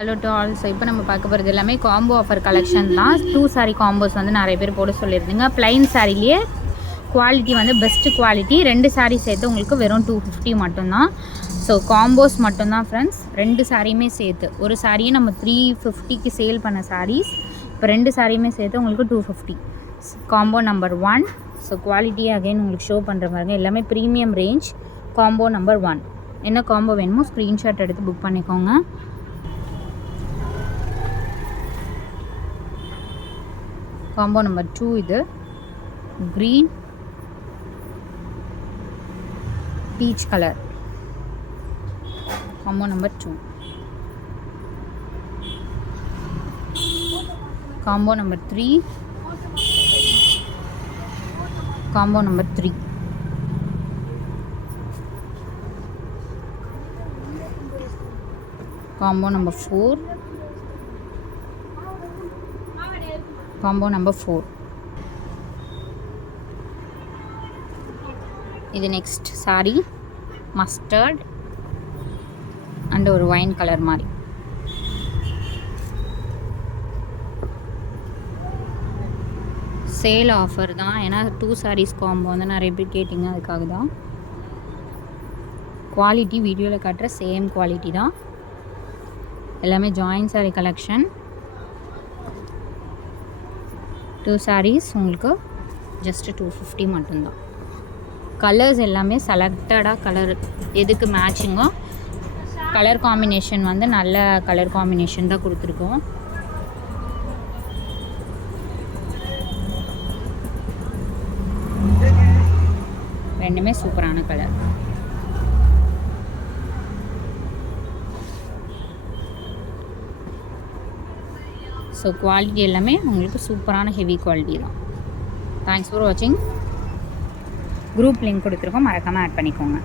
Hello to all. So இப்போ நம்ம பார்க்க போகிறது எல்லாமே காம்போ ஆஃபர் கலெக்ஷன் தான். 2 சாரீ காம்போஸ் வந்து நிறைய பேர் போட சொல்லியிருந்தீங்க. ப்ளைன் சாரிலேயே குவாலிட்டி வந்து பெஸ்ட்டு குவாலிட்டி. 2 சாரீ சேர்த்து உங்களுக்கு வெறும் 250 மட்டும்தான். ஸோ காம்போஸ் மட்டும்தான் ஃப்ரெண்ட்ஸ். 2 சாரியுமே சேர்த்து, ஒரு சாரியை நம்ம 350க்கு சேல் பண்ண சாரீஸ், இப்போ 2 சாரியுமே சேர்த்து உங்களுக்கு 250. Combo number 1. ஸோ குவாலிட்டியே அகைன் உங்களுக்கு ஷோ பண்ணுற பாருங்க, எல்லாமே ப்ரீமியம் ரேஞ்ச். Combo number 1. என்ன காம்போ வேணுமோ ஸ்க்ரீன்ஷாட் எடுத்து புக் பண்ணிக்கோங்க. காம்போ நம்பர் 2 இது green peach color. Combo number 2. Combo number 3. Combo number 3. Combo number 4. Combo number 4. இது நெக்ஸ்ட் சாரி மஸ்டர்ட் அண்ட் ஒரு வைன் கலர் மாதிரி. சேல் ஆஃபர் தான், ஏன்னா 2 சாரீஸ் காம்போ வந்து நிறைய பேர் கேட்டிங்க, அதுக்காக தான். குவாலிட்டி வீடியோவில் காட்டுற சேம் குவாலிட்டி தான். எல்லாமே ஜாயின் சாரீ கலெக்ஷன். 2 சாரீஸ் உங்களுக்கு ஜஸ்ட் 250 மட்டும்தான். கலர்ஸ் எல்லாமே செலக்டடாக கலர் எதுக்கு மேட்சிங்கோ கலர் காம்பினேஷன் வந்து நல்ல கலர் காம்பினேஷன் தான் கொடுத்துருக்கோம். ரெண்டுமே சூப்பரான கலர். ஸோ குவாலிட்டி எல்லாமே உங்களுக்கு சூப்பரான ஹெவி குவாலிட்டி தான். தேங்க்ஸ் ஃபார் வாட்சிங். குரூப் லிங்க் கொடுத்துருக்கோம், மறக்காமல் ஆட் பண்ணிக்கோங்க.